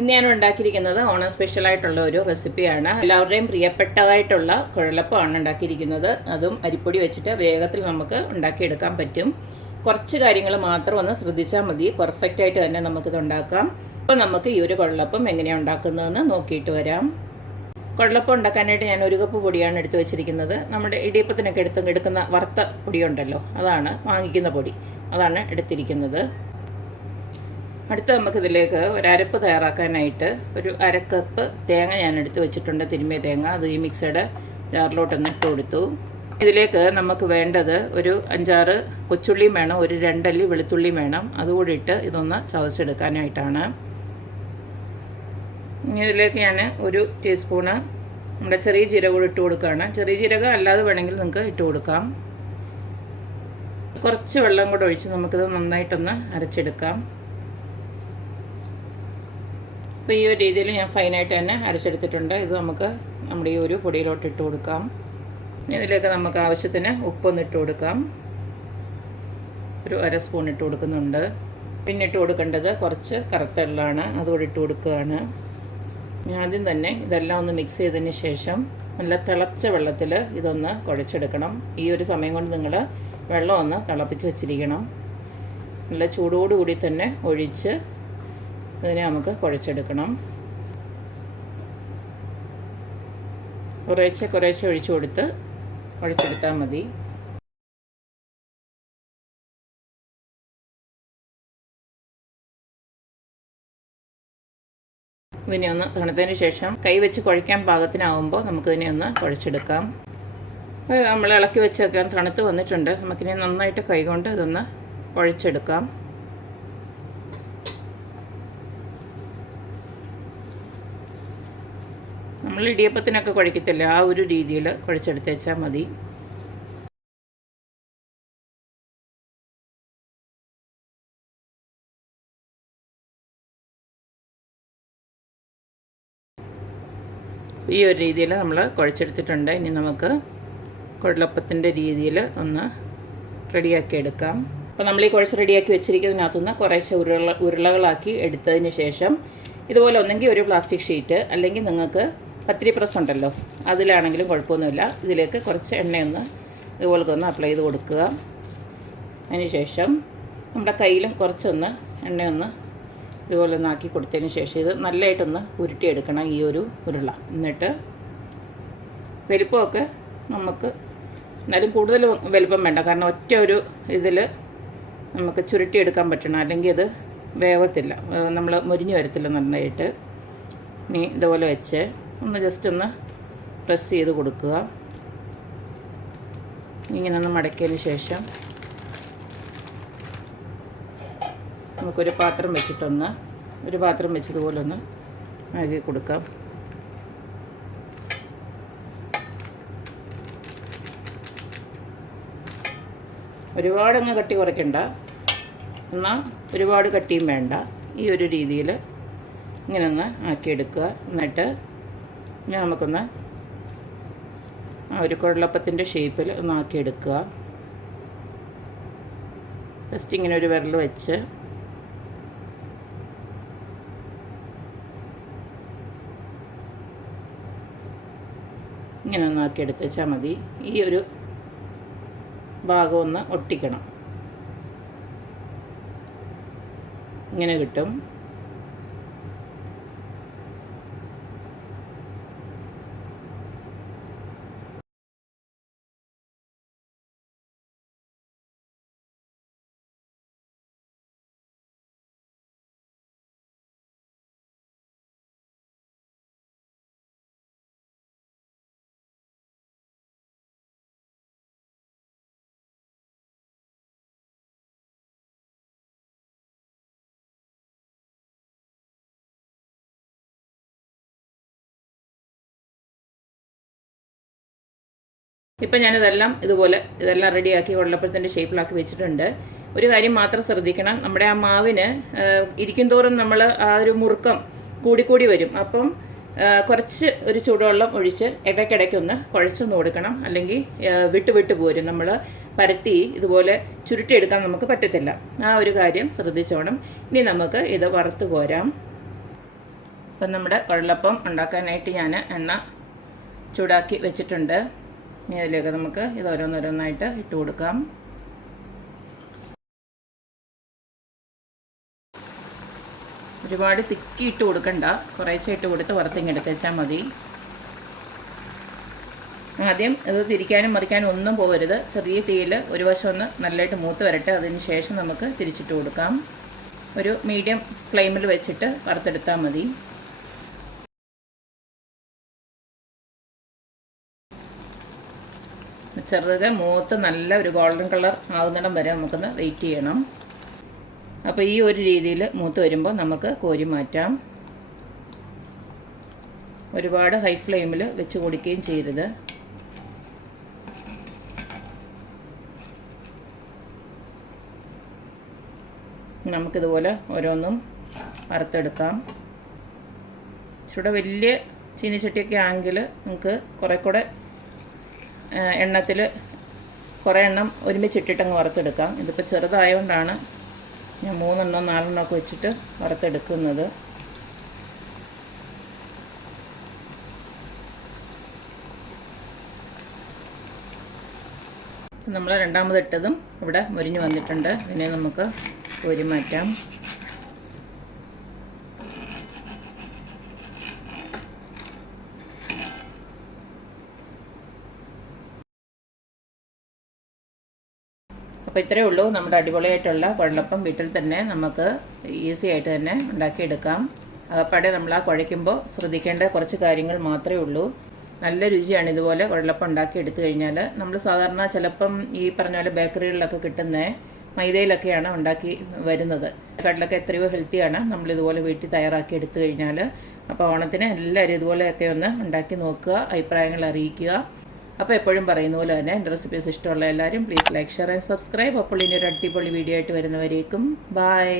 ഇന്ന് ഞാൻ ഉണ്ടാക്കിയിരിക്കുന്നത് ഓണം സ്പെഷ്യലായിട്ടുള്ള ഒരു റെസിപ്പിയാണ്. എല്ലാവരുടെയും പ്രിയപ്പെട്ടതായിട്ടുള്ള കുഴലപ്പമാണ് ഉണ്ടാക്കിയിരിക്കുന്നത്. അതും അരിപ്പൊടി വെച്ചിട്ട് വേഗത്തിൽ നമുക്ക് ഉണ്ടാക്കിയെടുക്കാൻ പറ്റും. കുറച്ച് കാര്യങ്ങൾ മാത്രം ഒന്ന് ശ്രദ്ധിച്ചാൽ മതി, പെർഫെക്റ്റ് ആയിട്ട് തന്നെ നമുക്കിത് ഉണ്ടാക്കാം. അപ്പോൾ നമുക്ക് ഈ ഒരു കുഴലപ്പം എങ്ങനെയാണ് ഉണ്ടാക്കുന്നതെന്ന് നോക്കിയിട്ട് വരാം. കുഴലപ്പം ഉണ്ടാക്കാനായിട്ട് ഞാൻ 1 കപ്പ് പൊടിയാണ് എടുത്ത് വെച്ചിരിക്കുന്നത്. നമ്മുടെ ഇടിയപ്പത്തിനൊക്കെ എടുക്കുന്ന വറുത്ത പൊടിയുണ്ടല്ലോ, അതാണ് വാങ്ങിക്കുന്ന പൊടി, അതാണ് എടുത്തിരിക്കുന്നത്. അടുത്ത നമുക്കിതിലേക്ക് ഒരരപ്പ് തയ്യാറാക്കാനായിട്ട് ഒരു 1/2 കപ്പ് തേങ്ങ ഞാൻ എടുത്ത് വെച്ചിട്ടുണ്ട്, തിരുമ്മിയ തേങ്ങ. അത് ഈ മിക്സിയുടെ ജാറിലോട്ടൊന്ന് ഇട്ട് കൊടുത്തു. ഇതിലേക്ക് നമുക്ക് വേണ്ടത് ഒരു 5-6 കൊച്ചുള്ളിയും വേണം, ഒരു 2 അല്ലി വെളുത്തുള്ളിയും വേണം. അതുകൂടി ഇട്ട് ഇതൊന്ന് ചതച്ചെടുക്കാനായിട്ടാണ്. ഇതിലേക്ക് ഞാൻ 1 ടീസ്പൂണ് നമ്മുടെ ചെറിയ ജീരകം ഇട്ട് കൊടുക്കുകയാണ്. ചെറിയ ജീരകം അല്ലാതെ വേണമെങ്കിൽ നിങ്ങൾക്ക് ഇട്ട് കൊടുക്കാം. കുറച്ച് വെള്ളം കൂടെ ഒഴിച്ച് നമുക്കിത് നന്നായിട്ടൊന്ന് അരച്ചെടുക്കാം. അപ്പോൾ ഈ ഒരു രീതിയിൽ ഞാൻ ഫൈനായിട്ട് തന്നെ അരച്ചെടുത്തിട്ടുണ്ട്. ഇത് നമുക്ക് നമ്മുടെ ഈ ഒരു പൊടിയിലോട്ട് ഇട്ട് കൊടുക്കാം. ഇതിലേക്ക് നമുക്ക് ആവശ്യത്തിന് ഉപ്പൊന്ന് ഇട്ട് കൊടുക്കാം. ഒരു 1/2 സ്പൂൺ ഇട്ട് കൊടുക്കുന്നുണ്ട്. പിന്നെ ഇട്ട് കൊടുക്കേണ്ടത് കുറച്ച് കറുത്ത എള്ളാണ്, അതുകൂടി ഇട്ട് കൊടുക്കുകയാണ്. ആദ്യം തന്നെ ഇതെല്ലാം ഒന്ന് മിക്സ് ചെയ്തതിന് ശേഷം നല്ല തിളച്ച വെള്ളത്തിൽ ഇതൊന്ന് കുഴച്ചെടുക്കണം. ഈ ഒരു സമയം കൊണ്ട് നിങ്ങൾ വെള്ളം ഒന്ന് തിളപ്പിച്ച് വെച്ചിരിക്കണം. നല്ല ചൂടോടുകൂടി തന്നെ ഒഴിച്ച് ഇതിനെ നമുക്ക് കുഴച്ചെടുക്കണം. കുറേശ്ശെ ഒഴിച്ചു കൊടുത്ത് കുഴച്ചെടുത്താൽ മതി. ഇതിനെ ഒന്ന് തണുത്തതിന് ശേഷം കൈ വെച്ച് കുഴയ്ക്കാൻ പാകത്തിനാവുമ്പോൾ നമുക്കിതിനെ ഒന്ന് കുഴച്ചെടുക്കാം. അപ്പോൾ നമ്മൾ ഇളക്കി വെച്ചേക്കാൻ തണുത്ത് വന്നിട്ടുണ്ട്. നമുക്കിനി നന്നായിട്ട് കൈകൊണ്ട് ഇതൊന്ന് കുഴച്ചെടുക്കാം. നമ്മൾ ഇടിയപ്പത്തിനൊക്കെ കുഴക്കത്തില്ല, ആ ഒരു രീതിയിൽ കുഴച്ചെടുത്ത് വെച്ചാൽ മതി. ഈ ഒരു രീതിയിൽ നമ്മൾ കുഴച്ചെടുത്തിട്ടുണ്ട്. ഇനി നമുക്ക് കുഴലപ്പത്തിൻ്റെ രീതിയിൽ ഒന്ന് റെഡിയാക്കി എടുക്കാം. അപ്പോൾ നമ്മൾ ഈ കുഴച്ച് റെഡിയാക്കി വെച്ചിരിക്കുന്നതിനകത്തുനിന്ന് കുറേശ്ശെ ഉരുളകളാക്കി എടുത്തതിന് ശേഷം ഇതുപോലെ ഒന്നെങ്കിൽ ഒരു പ്ലാസ്റ്റിക് ഷീറ്റ്, അല്ലെങ്കിൽ നിങ്ങൾക്ക് പത്തിരി പ്രസ് ഉണ്ടല്ലോ, അതിലാണെങ്കിലും കുഴപ്പമൊന്നുമില്ല. ഇതിലേക്ക് കുറച്ച് എണ്ണയൊന്ന് ഇതുപോലൊക്കെ ഒന്ന് അപ്ലൈ ചെയ്ത് കൊടുക്കുക. അതിന് ശേഷം നമ്മുടെ കയ്യിലും കുറച്ചൊന്ന് എണ്ണയൊന്ന് ഇതുപോലെ ഒന്ന് ആക്കി കൊടുത്തതിന് ശേഷം ഇത് നല്ലതായിട്ടൊന്ന് ഉരുട്ടിയെടുക്കണം ഈ ഒരു ഉരുള. എന്നിട്ട് വലിപ്പമൊക്കെ നമുക്ക് എന്നാലും കൂടുതൽ വലിപ്പം വേണ്ട, കാരണം ഒറ്റ ഒരു ഇതിൽ നമുക്ക് ചുരുട്ടിയെടുക്കാൻ പറ്റണം, അല്ലെങ്കിൽ അത് വേവത്തില്ല, നമ്മൾ മുരിഞ്ഞ് വരത്തില്ല നന്നായിട്ട്. ഇനി ഇതുപോലെ വെച്ച് ഒന്ന് ജസ്റ്റ് ഒന്ന് പ്രസ് ചെയ്ത് കൊടുക്കുക. ഇങ്ങനെ ഒന്ന് മടക്കിയതിന് ശേഷം നമുക്കൊരു പാത്രം വെച്ചതുപോലെ ഒന്ന് ആക്കി കൊടുക്കാം. ഒരുപാടങ്ങ് കട്ടി കുറയ്ക്കണ്ട, എന്നാൽ ഒരുപാട് കട്ടിയും വേണ്ട. ഈ ഒരു രീതിയിൽ ഇങ്ങനെ ഒന്ന് ആക്കിയെടുക്കുക. എന്നിട്ട് നമുക്കൊന്ന് ആ ഒരു കുഴലപ്പത്തിൻ്റെ ഷേപ്പിൽ ഒന്ന് ആക്കിയെടുക്കുക. ജസ്റ്റ് ഇങ്ങനെ ഒരു വിരൽ വെച്ച് ഇങ്ങനെ ഒന്ന് ആക്കിയെടുത്ത് വെച്ചാൽ മതി. ഈ ഒരു ഭാഗം ഒന്ന് ഒട്ടിക്കണം, ഇങ്ങനെ കിട്ടും. ഇപ്പം ഞാനിതെല്ലാം ഇതെല്ലാം റെഡിയാക്കി കുഴലപ്പത്തിൻ്റെ ഷേപ്പിലാക്കി വെച്ചിട്ടുണ്ട്. ഒരു കാര്യം മാത്രം ശ്രദ്ധിക്കണം, നമ്മുടെ ആ മാവിന് ഇരിക്കും തോറും നമ്മൾ ആ ഒരു മുറുക്കം കൂടിക്കൂടി വരും. അപ്പം കുറച്ച് ഒരു ചൂടുവെള്ളം ഒഴിച്ച് ഇടയ്ക്കിടയ്ക്കൊന്ന് കുഴച്ചൊന്ന് കൊടുക്കണം, അല്ലെങ്കിൽ വിട്ട് പോരും. നമ്മൾ പരത്തി ഇതുപോലെ ചുരുട്ടിയെടുക്കാൻ നമുക്ക് പറ്റത്തില്ല. ആ ഒരു കാര്യം ശ്രദ്ധിച്ചോണം. ഇനി നമുക്ക് ഇത് വറുത്ത് പോരാം. അപ്പം നമ്മുടെ കുഴലപ്പം ഉണ്ടാക്കാനായിട്ട് ഞാൻ എണ്ണ ചൂടാക്കി വെച്ചിട്ടുണ്ട്. ഇനി അതിലേക്ക് നമുക്ക് ഇത് ഓരോന്നോരോന്നായിട്ട് ഇട്ട് കൊടുക്കാം. ഒരുപാട് തിക്കി ഇട്ട് കൊടുക്കണ്ട, കുറേശ്ശെ ഇട്ട് കൊടുത്ത് വറുത്തിങ്ങെടുത്ത് വെച്ചാൽ മതി. ആദ്യം ഇത് തിരിക്കാനും മറിക്കാനും ഒന്നും പോകരുത്. ചെറിയ തീയിൽ ഒരു വശം ഒന്ന് നല്ലതായിട്ട് മൂത്ത് വരട്ടെ. അതിന് ശേഷം നമുക്ക് തിരിച്ചിട്ട് കൊടുക്കാം. ഒരു മീഡിയം ഫ്ലെയിമിൽ വെച്ചിട്ട് വറുത്തെടുത്താൽ മതി. ചെറുതെ മൂത്ത് നല്ല ഒരു ഗോൾഡൻ കളർ ആകുന്നിടം വരെ നമുക്കൊന്ന് വെയിറ്റ് ചെയ്യണം. അപ്പോൾ ഈ ഒരു രീതിയിൽ മൂത്ത് വരുമ്പോൾ നമുക്ക് കോരി മാറ്റാം. ഒരുപാട് ഹൈ ഫ്ലെയിമിൽ വെച്ച് കൊടുക്കുകയും ചെയ്യരുത്. നമുക്കിതുപോലെ ഓരോന്നും വറുത്തെടുക്കാം. ചൂടെ വലിയ ചീനിച്ചട്ടിയൊക്കെ ആണെങ്കിൽ നമുക്ക് കുറേ കൂടെ എണ്ണത്തിൽ കുറേ എണ്ണം ഒരുമിച്ചിട്ടിട്ടങ്ങ് വറുത്തെടുക്കാം. ഇതിപ്പോൾ ചെറുതായതുകൊണ്ടാണ് ഞാൻ 3 എണ്ണോ 4 എണ്ണോ ഒക്കെ വെച്ചിട്ട് വറുത്തെടുക്കുന്നത്. നമ്മൾ രണ്ടാമതിട്ടതും ഇവിടെ മുരിഞ്ഞ് വന്നിട്ടുണ്ട്. ഇതിനെ നമുക്ക് കോരി മാറ്റാം. അപ്പോൾ ഇത്രയേ ഉള്ളൂ നമ്മുടെ അടിപൊളിയായിട്ടുള്ള കുഴലപ്പം. വീട്ടിൽ തന്നെ നമുക്ക് ഈസി ആയിട്ട് തന്നെ ഉണ്ടാക്കിയെടുക്കാം. അകപ്പാടെ നമ്മൾ ആ കുഴയ്ക്കുമ്പോൾ ശ്രദ്ധിക്കേണ്ട കുറച്ച് കാര്യങ്ങൾ മാത്രമേ ഉള്ളൂ. നല്ല രുചിയാണ് ഇതുപോലെ കുഴലപ്പം ഉണ്ടാക്കി എടുത്തു കഴിഞ്ഞാൽ. നമ്മൾ സാധാരണ ചിലപ്പം ഈ പറഞ്ഞ പോലെ ബേക്കറികളിലൊക്കെ കിട്ടുന്ന മൈദയിലൊക്കെയാണ് ഉണ്ടാക്കി വരുന്നത്. കടലൊക്കെ എത്രയോ ഹെൽത്തിയാണ് നമ്മളിതുപോലെ വീട്ടിൽ തയ്യാറാക്കി എടുത്തു കഴിഞ്ഞാൽ. അപ്പോൾ ഓണത്തിന് എല്ലാവരും ഇതുപോലെയൊക്കെ ഒന്ന് ഉണ്ടാക്കി നോക്കുക, അഭിപ്രായങ്ങൾ അറിയിക്കുക. അപ്പോൾ എപ്പോഴും പറയുന്ന പോലെ തന്നെ എൻ്റെ റെസിപ്പീസ് ഇഷ്ടമുള്ള എല്ലാവരും please like, share and subscribe. അപ്പോൾ ഇനി ഒരു അടിപൊളി വീഡിയോ ആയിട്ട് വരുന്നവരേക്കും ബൈ.